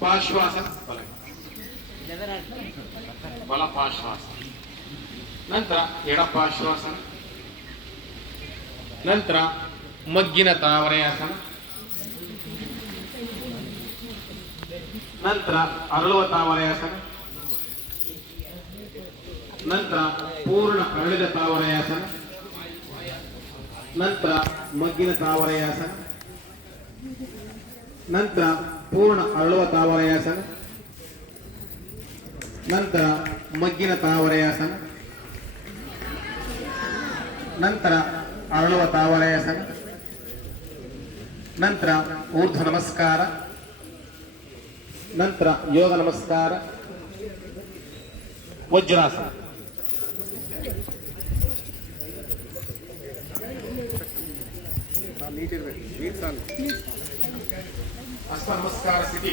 ಪಾರ್ಶ್ವಾಸನ ಬಲ ಪಾರ್ಶ್ವಾಸನ, ನಂತರ ಎಡ ಪಾರ್ಶ್ವಾಸನ, ನಂತರ ಮಗ್ಗಿನ ತಾವರೆಯಾಸನ, ನಂತರ ಅರಳುವ ತಾವರೆಯಾಸನ, ನಂತರ ಪೂರ್ಣ ಅರಳಿದ ತಾವರೆಯಾಸನ, ನಂತರ ಮಗ್ಗಿನ ತಾವರೆಯಾಸನ, ನಂತರ ಪೂರ್ಣ ಅರಳುವ ತಾವರೆಯಾಸನ, ನಂತರ ಮಗ್ಗಿನ ತಾವರೆಯಾಸನ, ನಂತರ ಅರಳುವ ತಾವರೆಯಾಸನ, ನಂತರ ಊರ್ಧ್ವ ನಮಸ್ಕಾರ, ನಂತರ ಯೋಗ ನಮಸ್ಕಾರ, ವಜ್ರಾಸನ. ಹಸ್ತ ನಮಸ್ಕಾರ ಸ್ಥಿತಿ.